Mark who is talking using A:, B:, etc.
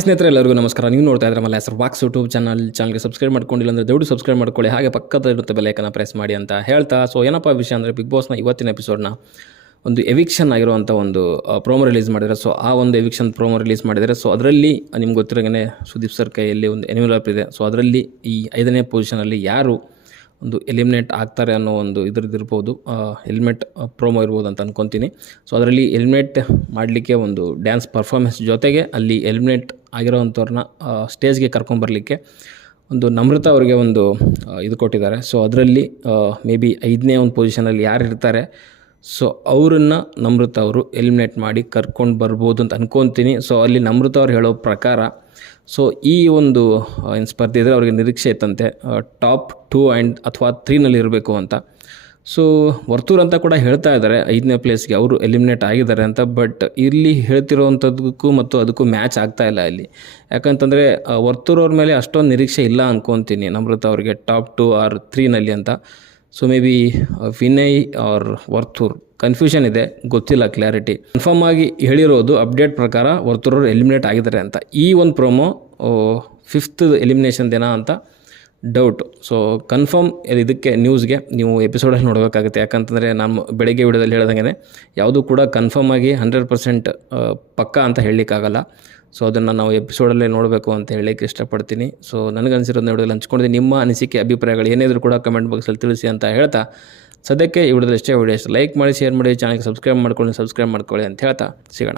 A: ಸ್ನೇಹಿತರೆ, ಎಲ್ಲರಿಗೂ ನಮಸ್ಕಾರ. ನೀವು ನೋಡ್ತಾ ಇದ್ರೆ ಮಲ್ಲ ಹೆಸರು ವಾಕ್ಸ್ ಯೂಟ್ಯೂಬ್ ಚಾನಲ್. ಚಾನಲ್ಗೆ ಸಬ್ಸ್ಕ್ರೈಬ್ ಮಾಡ್ಕೊಂಡಿಲ್ಲ ಅಂದರೆ ದಯವಿಟ್ಟು ಸಬ್ಸ್ಕ್ರೈಬ್ ಮಾಡ್ಕೊಳ್ಳಿ. ಹಾಗೆ ಪಕ್ಕದ ಇರುತ್ತೆ ಬೆಲ್ಲೈಕನ್ನ ಪ್ರೆಸ್ ಮಾಡಿ ಅಂತ ಹೇಳ್ತಾ. ಸೊ ಏನಪ್ಪ ವಿಷಯ ಅಂದರೆ ಬಿಗ್ ಬಾಸ್ನ ಇವತ್ತಿನ ಎಪಿಸೋಡ್ನ ಒಂದು ಎವಿಕ್ಷನ್ ಆಗಿರುವಂಥ ಒಂದು ಪ್ರೋಮೋ ರಿಲೀಸ್ ಮಾಡಿದ್ದಾರೆ. ಸೊ ಆ ಒಂದು ಎವಿಕ್ಷನ್ ಪ್ರೋಮೋ ರಿಲೀಸ್ ಮಾಡಿದ್ದಾರೆ. ಸೊ ಅದರಲ್ಲಿ ನಿಮ್ಗೆ ಗೊತ್ತಿರೋಂಗೆ ಸುದೀಪ್ ಸರ್ ಕೈಯಲ್ಲಿ ಒಂದು ಎನಿಮಲ್ ಇದೆ. ಸೊ ಅದರಲ್ಲಿ ಈ ಐದನೇ ಪೊಸಿಷನಲ್ಲಿ ಯಾರು ಒಂದು ಎಲಿಮಿನೇಟ್ ಆಗ್ತಾರೆ ಅನ್ನೋ ಒಂದು ಇದ್ರದ್ದಿರ್ಬೋದು ಹೆಲ್ಮೆಟ್ ಪ್ರೋಮೋ ಇರ್ಬೋದು ಅಂತ ಅನ್ಕೊತೀನಿ. ಸೊ ಅದರಲ್ಲಿ ಹೆಲ್ಮೆಟ್ ಮಾಡಲಿಕ್ಕೆ ಒಂದು ಡ್ಯಾನ್ಸ್ ಪರ್ಫಾರ್ಮೆನ್ಸ್ ಜೊತೆಗೆ ಅಲ್ಲಿ ಎಲಿಮಿನೇಟ್ ಆಗಿರೋವಂಥವ್ರನ್ನ ಸ್ಟೇಜ್ಗೆ ಕರ್ಕೊಂಬರ್ಲಿಕ್ಕೆ ಒಂದು ನಮ್ರತ ಅವರಿಗೆ ಒಂದು ಇದು ಕೊಟ್ಟಿದ್ದಾರೆ. ಸೊ ಅದರಲ್ಲಿ ಮೇ ಬಿ ಐದನೇ ಒಂದು ಪೊಸಿಷನಲ್ಲಿ ಯಾರು ಇರ್ತಾರೆ ಸೊ ಅವರನ್ನು ನಮ್ರತ ಅವರು ಎಲಿಮಿನೇಟ್ ಮಾಡಿ ಕರ್ಕೊಂಡು ಬರ್ಬೋದು ಅಂತ ಅನ್ಕೊತೀನಿ. ಸೊ ಅಲ್ಲಿ ನಮ್ರತ ಅವ್ರು ಹೇಳೋ ಪ್ರಕಾರ ಸೊ ಈ ಒಂದು ಏನು ಸ್ಪರ್ಧೆ ಇದ್ದರೆ ಅವ್ರಿಗೆ ನಿರೀಕ್ಷೆ ಇತ್ತಂತೆ. ಟಾಪ್ ಟೂ ಆ್ಯಂಡ್ ಅಥವಾ ತ್ರೀನಲ್ಲಿ ಇರಬೇಕು ಅಂತ. ಸೊ ವರ್ತೂರ್ ಅಂತ ಕೂಡ ಹೇಳ್ತಾ ಇದ್ದಾರೆ ಐದನೇ ಪ್ಲೇಸ್ಗೆ ಅವರು ಎಲಿಮಿನೇಟ್ ಆಗಿದ್ದಾರೆ ಅಂತ. ಬಟ್ ಇಲ್ಲಿ ಹೇಳ್ತಿರೋವಂಥದ್ದಕ್ಕೂ ಮತ್ತು ಅದಕ್ಕೂ ಮ್ಯಾಚ್ ಆಗ್ತಾ ಇಲ್ಲ ಇಲ್ಲಿ. ಯಾಕಂತಂದರೆ ವರ್ತೂರ್ ಅವ್ರ ಮೇಲೆ ಅಷ್ಟೊಂದು ನಿರೀಕ್ಷೆ ಇಲ್ಲ ಅಂದ್ಕೊತೀನಿ ನಮ್ರತ ಅವರಿಗೆ ಟಾಪ್ ಟು ಆರ್ ತ್ರೀನಲ್ಲಿ ಅಂತ. So may be Vinay or Varthur confusion ಇದೆ, ಗೊತ್ತಿಲ್ಲ ಕ್ಲಾರಿಟಿ ಕನ್ಫರ್ಮ್ ಆಗಿ ಹೇಳಿರೋದು ಅಪ್ಡೇಟ್ ಪ್ರಕಾರ ವರ್ತೂರ್ ಅವರು ಎಲಿಮಿನೇಟ್ ಆಗಿದ್ದಾರೆ ಅಂತ. ಈ ಒಂದು ಪ್ರೊಮೋ ಫಿಫ್ತ್ ಎಲಿಮಿನೇಷನ್ ದಿನ ಅಂತ ಡೌಟ್ ಸೊ ಕನ್ಫರ್ಮ್ ಇದಕ್ಕೆ ನ್ಯೂಸ್ಗೆ ನೀವು ಎಪಿಸೋಡಲ್ಲಿ ನೋಡಬೇಕಾಗುತ್ತೆ. ಯಾಕಂತಂದರೆ ನಮ್ಮ ಬೆಳಗ್ಗೆ ವಿಡಿಯೋದಲ್ಲಿ ಹೇಳ್ದಂಗೆ ಯಾವುದೂ ಕೂಡ ಕನ್ಫರ್ಮ್ ಆಗಿ ಹಂಡ್ರೆಡ್ ಪರ್ಸೆಂಟ್ ಪಕ್ಕ ಅಂತ ಹೇಳಲಿಕ್ಕಾಗಲ್ಲ. ಸೊ ಅದನ್ನು ನಾವು ಎಪಿಸೋಡಲ್ಲೇ ನೋಡಬೇಕು ಅಂತ ಹೇಳಕ್ಕೆ ಇಷ್ಟಪಡ್ತೀನಿ. ಸೊ ನನಗನ್ಸಿರೋದು ವಿಡಿಯೋದಲ್ಲಿ ಹಂಚ್ಕೊಂಡಿದ್ದೀನಿ ನಿಮ್ಮ ಅನಿಸಿಕೆ, ಅಭಿಪ್ರಾಯಗಳು ಏನಿದ್ರು ಕೂಡ ಕಮೆಂಟ್ ಬಾಕ್ಸಲ್ಲಿ ತಿಳಿಸಿ ಅಂತ ಹೇಳ್ತಾ, ಸದ್ಯಕ್ಕೆ ಈ ವಿಡಿಯೋದಲ್ಲಿ ವಿಡಿಯೋ ಲೈಕ್ ಮಾಡಿ ಶೇರ್ ಮಾಡಿ ಚಾನಲ್ಗೆ ಸಬ್ಸ್ಕ್ರೈಬ್ ಮಾಡ್ಕೊಳ್ಳಿ ಸಬ್ಸ್ಕ್ರೈಬ್ ಮಾಡ್ಕೊಳ್ಳಿ ಅಂತ ಹೇಳ್ತಾ, ಸಿಗೋಣ.